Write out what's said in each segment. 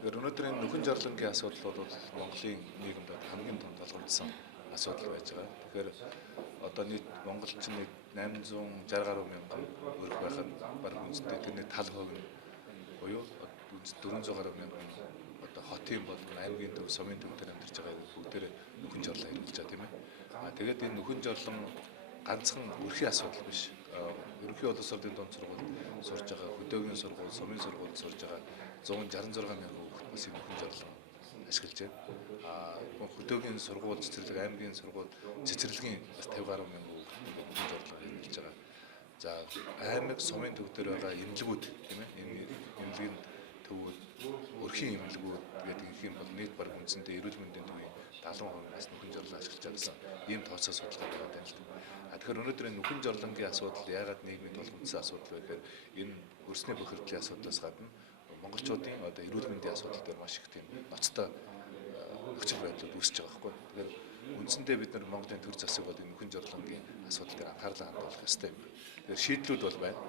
Тэгэхээр өнөөдрийн нөхөн жарлангийн асуудал бол Монголын нийгэмд хамгийн том толгойдсон асуудал байж байгаа. Тэгэхээр одоо нийт монголчин нийт 860 гаруй мянган өрх байхад бараг үнэндээ тэрний тал хувь нь буюу 400 гаруй мянган одоо хотын бол аймгийн төв, сумын төв дээр амьдарч байгаа бүгдээр нөхөн жарлан хэрэгжилж байгаа тийм ээ. Тэгээд энэ нөхөн жарлан ганцхан өрхийн асуудал биш. Ерөнхий боловс сургуулийн дунд сургуульд сурж байгаа, хөдөөгийн сургууль, сумын сургуульд сурж байгаа 166 мянган хүүхэд бас энэ нөхөн жарлан ашиглаж байна. Хөдөөгийн сургууль, цэцэрлэг, аймгийн сургууль, цэцэрлэгийн бас 50 гаруй мянган хүүхэд нөхөн жарлан хэрэгжилж байгаа. За аймаг, сумын төв дээр байгаа эмнэлгүүд тийм ээ. Энэ эмнэлгийн төвүүд, өрхийн эмнэлгүүд гэдэг юм бол нийт бараг үндсэндээ эрүүл мэндийн төвийн 70% нас нөхөн жарлан ашиглаж байгаасан ийм тооцоо судалгаа байна л да. Тэгэхээр өнөөдөр энэ нөхөн жарлангийн асуудал яагаад нийгмийн тулгымдсан асуудал вэ гэхээр энэ хөрсний бохирдлын асуудлаас гадна монголчуудын одоо эрүүл мэндийн асуудал дээр маш их тийм ноцтой нөхцөл байдлууд үүсэж байгаа байхгүй. Тэгэхээр үндсэндээ бид нар Монголын төр засаг бол энэ нөхөн жарлангийн асуудал дээр анхаарлаа хандуулах ёстой юм. Тэгэхээр шийдлүүд бол байна.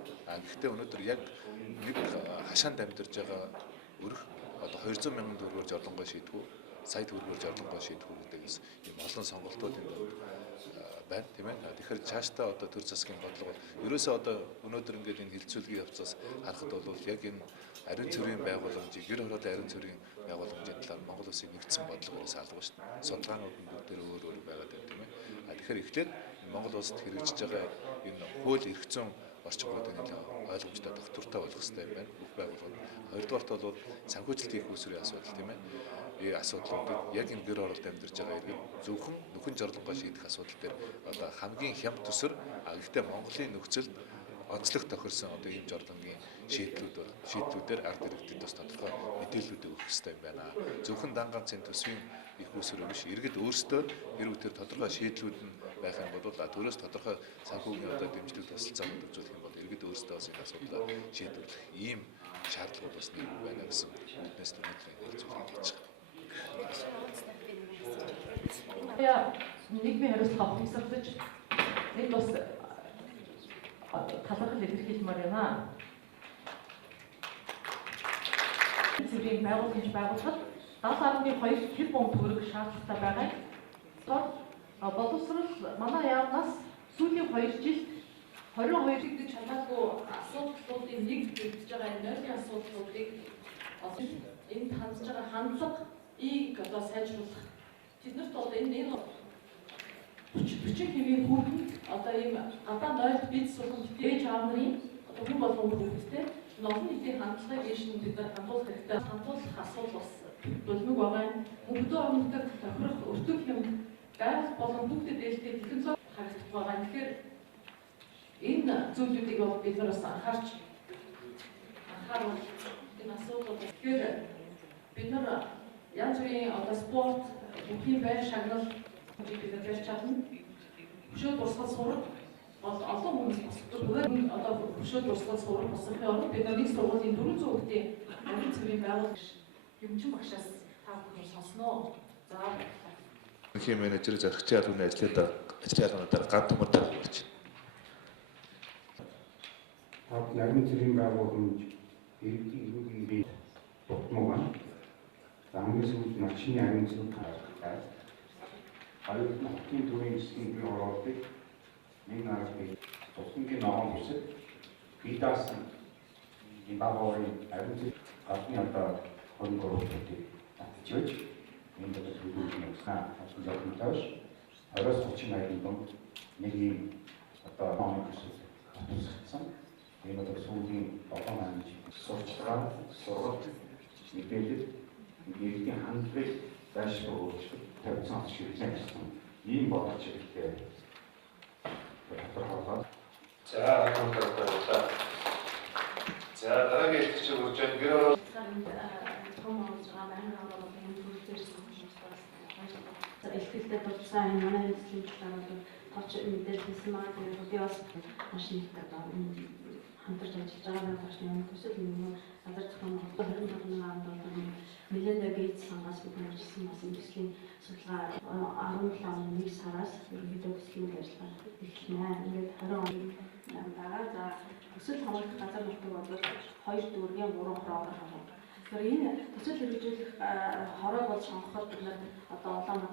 Гэхдээ өнөөдөр яг нэг хашаанд амьдарч байгаа өрх одоо 200 мянган төгрөгөөр жарлангой шийдвүү, сая төгрөгөөр жарлангой шийдвүү гэдэгс ийм олон сонголтууд энэ байна тийм ээ. Тэгэхээр цаашдаа одоо төр засгийн бодлого бол ерөөсөө одоо өнөөдөр ингээд энэ хилцүүлгийн явцаас харахад бол яг энэ ариун цэврийн байгууламжийг гэр хорооллын ариун цэврийн байгууламжийн талаар Монгол Улсын нэгдсэн бодлогоос алга шүү дээ. Судалгаанууд нь бүгд өөр өөр байгаад байна тийм ээ. Тэгэхээр эхлээд Монгол Улсад хэрэгжиж байгаа энэ хууль эрх зүйн орчмуудыг нэлээд ойлгомжтой доктортой болох хэрэгтэй юм байна. Бүх байгууллагууд. Хоёрдугаарт бол санхүүжилт хийх үүсвэрийн асуудал тийм ээ. Асуудлуудыг яг энэ гэр оролт амьдарч байгаа иргэд зөвхөн нөхөн жарлангой шийдэх асуудал дээр одоо хамгийн хямд төсөр гэхдээ Монголын нөхцөлд онцлог тохирсон одоо ийм жарлангийн шийдлүүдээр ард иргэдэд бас тодорхой мэдээллүүд өгөх хэрэгтэй юм байна. Зөвхөн дан ганцын төсвийн их үүсвэр биш, иргэд өөрсдөө хэрэг тэр тодорхой шийдлүүд нь байх юм бол төрөөс тодорхой санхүүгийн одоо дэмжлэг тусалцаа үзүүлэх юм бол иргэд өөрсдөө бас энэ асуудлаа шийдвэрлэх ийм шаардлагууд бас нэг байна гэсэн үднээс өнөөдрийн хэлцүүлэг хийж байгаа. Нийгмийн хариуцлага ухамсарлаж энд бас талархал илэрхийлмээр байна. Цэврийн байгууллагын байгууллагад 70.2 тэрбум төгрөг шаардлагатай байгаа. Боловсрол манай яамнаас сүүлийн 2 жилд 22 гэж хамаагүй асуудлуудын нэг нэгдэж байгаа энэ нойрны асуудлуудыг энд хандж байгаа хандлагыг одоо сайжруулах. Тэднэрт бол энэ хүчин хэвийн хүүхэн одоо ийм гадаа нойлд бид сургамж ээж аав нарын одоо хүн болгон хүүхэдтэй олон нийтийн хандлагыг ийш нь бид нар хандуулах хэрэгтэй. Хандуулах асуудал бас болмог байгаа. Өдөө өмнөдөр тохирох өртөг юм байгаль болон хүүхдэд ээлтэй технологи харагдах байгаа. Тэгэхээр энэ зүйлүүдийг бид нар бас анхааруул энэ асуудал. Тэгэхээр бид нар янз бүрийн одоо спорт, бүхний байр шагнал бид нар барьж чадна. Хөшөө дурсгал сурах бол олон хүмүүс босдог. Одоо хөшөө дурсгал сурах босохын оронд бид нар нэг сургуулийн 400 хүүхдийн ариун цэврийн байгууллага юмчин багшаас та бүхэн сонсноо. За Өнхийн менежер зархичийн албаны ажлын албануудаар ганц төмөрдөр болж байна. Ариун цэврийн байгууламж иргэдийн бие тутмаг байна. Хамгийн сүүлд машины ариун цэврийн харагдаа. Аюул хотын төрийн засгийн бие оролтыг нэг нарыг тусламжийн ногоон бүсэд бидаас энэ байгууллагын ариун цэврийн гадны одоо 23 хүүхдийг татчихвэж энэ одоо төлөвлөсөн усаа хасуултайш 20-30 мянган дунд нэг юм одоо номыг тусгацсан. Энэ одоо сүүлийн 7 мянган сурталчилгаа сургалт мэдээлэл иргэдийн хандлагыг байршуулж тавьсан шийдвэр гэсэн ийм бодож ирэхдээ тодорхойлоод за дараагийн хэлтгч үржин гэр оролт Элхэлтэй дурдсан манай хэлтгчийн талаар товч мэдээлсэн маа тэгээд би бас маш их одоо хамтарч ажиллаж байгаа байх нь төсөл нэг газар зохион байгуулалтын хамтарсан Меlinda Gates сангаас бид нэрчсэн бас энэ төслийн судалгаа 17 оны 1 сараас ерөнхийдөө төслийн ажиллагаа эхэлнэ. Ингээд 20 он дараа за төсөл хамгаалах газар нутаг бол 2 дүүргийн 3 хороор хамгаална. Тэгэхээр энэ төсөл хэрэгжүүлэх хорой бол сонгоход бид нар одоо Улаанбаатар